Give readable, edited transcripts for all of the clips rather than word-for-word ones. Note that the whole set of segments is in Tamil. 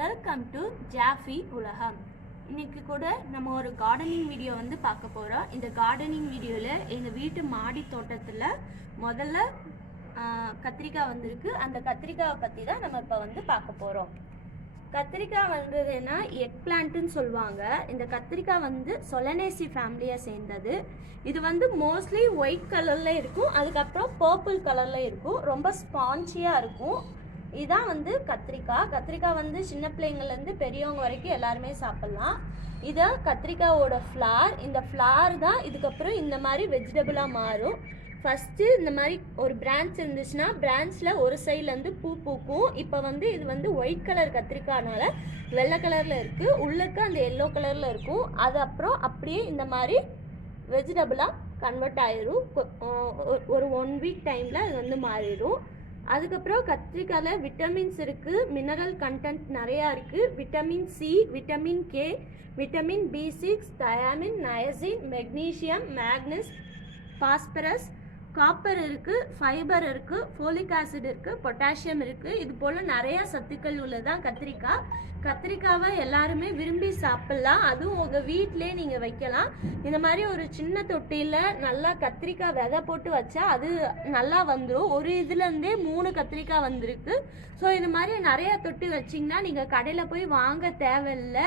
வெல்கம் டு ஜாஃபி உலகம். இன்னைக்கு கூட நம்ம ஒரு கார்டனிங் வீடியோ வந்து பார்க்க போகிறோம். இந்த கார்டனிங் வீடியோவில் எங்கள் வீட்டு மாடி தோட்டத்தில் முதல்ல கத்திரிக்காய் வந்திருக்கு. அந்த கத்திரிக்காயை பற்றி தான் நம்ம இப்போ வந்து பார்க்க போகிறோம். கத்திரிக்காய் வந்ததுன்னா எக் பிளான்ட்டுன்னு சொல்லுவாங்க. இந்த கத்திரிக்காய் வந்து சொலனேசி ஃபேமிலியை சேர்ந்தது. இது வந்து மோஸ்ட்லி ஒயிட் கலரில் இருக்கும், அதுக்கப்புறம் பர்பிள் கலரில் இருக்கும், ரொம்ப ஸ்பான்ச்சியாக இருக்கும். இதுதான் வந்து கத்திரிக்காய் வந்து சின்ன பிள்ளைங்கள்லேருந்து பெரியவங்க வரைக்கும் எல்லாருமே சாப்பிட்லாம். இதான் கத்திரிக்காயோட ஃப்ளார். இந்த ஃப்ளார் தான் இதுக்கப்புறம் இந்த மாதிரி வெஜிடபிளாக மாறும். ஃபஸ்ட்டு இந்த மாதிரி ஒரு பிரான்ச் இருந்துச்சுன்னா பிரான்ச்சில் ஒரு சைட்லேருந்து பூ பூக்கும். இப்போ வந்து இது வந்து ஒயிட் கலர் கத்திரிக்காய்னால வெள்ளை கலரில் இருக்குது, உள்ளக்க அந்த எல்லோ கலரில் இருக்கும். அது அப்புறம் அப்படியே இந்த மாதிரி வெஜிடபிளாக கன்வெர்ட் ஆயிரும். ஒரு 1 வீக் டைமில் அது வந்து மாறிடும். அதுக்கப்புறம் கத்திரிக்காயில் விட்டமின்ஸ் இருக்குது, மினரல் கண்டென்ட் நிறையா இருக்குது. Vitamin C, vitamin K, vitamin B6, thiamine, niacin, magnesium, Magnus, phosphorus, copper இருக்குது, ஃபைபர் இருக்குது, ஃபோலிக் ஆசிட் இருக்குது, பொட்டாசியம் இருக்குது. இது போல் நிறையா சத்துக்கள் உள்ளதான் கத்திரிக்காவை எல்லாருமே விரும்பி சாப்பிட்லாம். அதுவும் உங்கள் வீட்டிலே நீங்கள் வைக்கலாம். இந்த மாதிரி ஒரு சின்ன தொட்டியில் நல்லா கத்திரிக்காய் விதை போட்டு வச்சா அது நல்லா வந்துடும். ஒரு இதுலேருந்தே 3 கத்திரிக்காய் வந்திருக்கு. ஸோ இது மாதிரி நிறையா தொட்டி வச்சிங்கன்னா நீங்கள் கடையில் போய் வாங்க தேவையில்லை.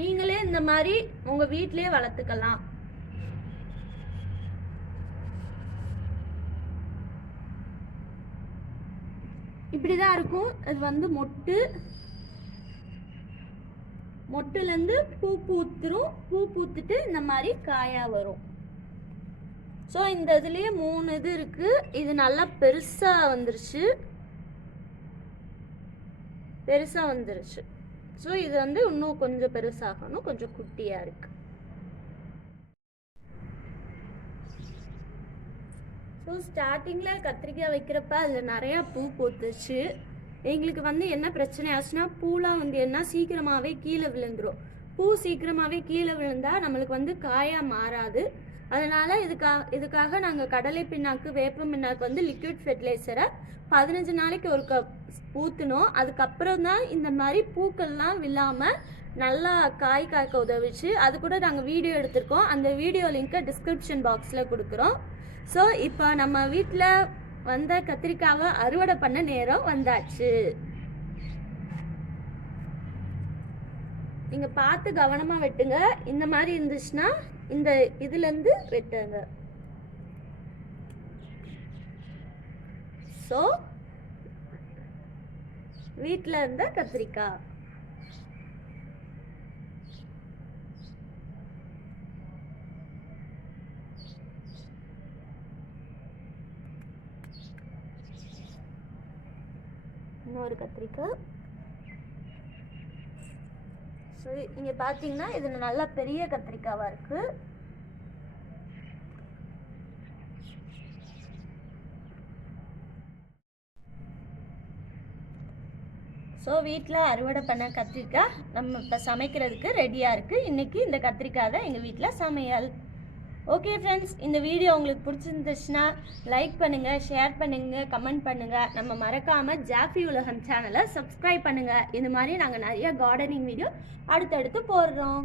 நீங்களே இந்த மாதிரி உங்கள் வீட்டிலே வளர்த்துக்கலாம். இப்படி தான் இருக்கும். அது வந்து மொட்டுலேருந்து பூ பூத்துரும். பூ பூத்துட்டு இந்த மாதிரி காயாக வரும். ஸோ இந்த இதுலேயே 3 இது இருக்குது. இது நல்லா பெருசாக வந்துருச்சு. ஸோ இது வந்து இன்னும் கொஞ்சம் பெருசாகணும், கொஞ்சம் குட்டியாக இருக்குது. ஸோ ஸ்டார்டிங்கில் கத்திரிக்காய் வைக்கிறப்ப அதில் நிறையா பூ பூத்துச்சு. எங்களுக்கு வந்து என்ன பிரச்சனை ஆச்சுன்னா பூலாம் வந்து என்ன சீக்கிரமாகவே கீழே விழுந்துடும். பூ சீக்கிரமாகவே கீழே விழுந்தால் நம்மளுக்கு வந்து காயாக மாறாது. அதனால் இதுக்காக நாங்கள் கடலை பிண்ணாக்கு, வேப்ப பிண்ணாக்கு வந்து லிக்விட் ஃபெர்டிலைசரை 15 நாளைக்கு ஒரு ஊற்றினோம். அதுக்கப்புறம் தான் இந்த மாதிரி பூக்கள்லாம் விழாமல் நல்லா காய்க்க உதவிச்சு. அது கூட நாங்கள் வீடியோ எடுத்திருக்கோம். அந்த வீடியோ லிங்க்கை டிஸ்கிரிப்ஷன் பாக்ஸில் கொடுக்குறோம். ஸோ இப்போ நம்ம வீட்டில் வந்த கத்திரிக்காவை அறுவடை பண்ண நேரம் வந்தாச்சு. நீங்கள் பார்த்து கவனமாக வெட்டுங்க. இந்த மாதிரி இருந்துச்சுன்னா இந்த இதுலேருந்து வெட்டுங்க. ஸோ வீட்டில் இருந்த கத்திரிக்காய் இன்னொரு கத்திரிக்காய். ஸோ இங்கே பார்த்தீங்கன்னா இது நல்லா பெரிய கத்திரிக்காவாக இருக்குது. ஸோ வீட்டில் அறுவடை பண்ண கத்திரிக்காய் நம்ம இப்போ சமைக்கிறதுக்கு ரெடியாக இருக்குது. இன்றைக்கி இந்த கத்திரிக்காய் தான் எங்கள் வீட்டில் சமையல். ஓகே ஃப்ரெண்ட்ஸ், இந்த வீடியோ உங்களுக்கு பிடிச்சிருந்துச்சுன்னா லைக் பண்ணுங்கள், ஷேர் பண்ணுங்கள், கமெண்ட் பண்ணுங்கள். நம்ம மறக்காமல் ஜாஃபி உலகம் சேனலை சப்ஸ்கிரைப் பண்ணுங்கள். இது மாதிரி நாங்கள் நிறைய கார்டனிங் வீடியோ அடுத்தடுத்து போடுறோம்.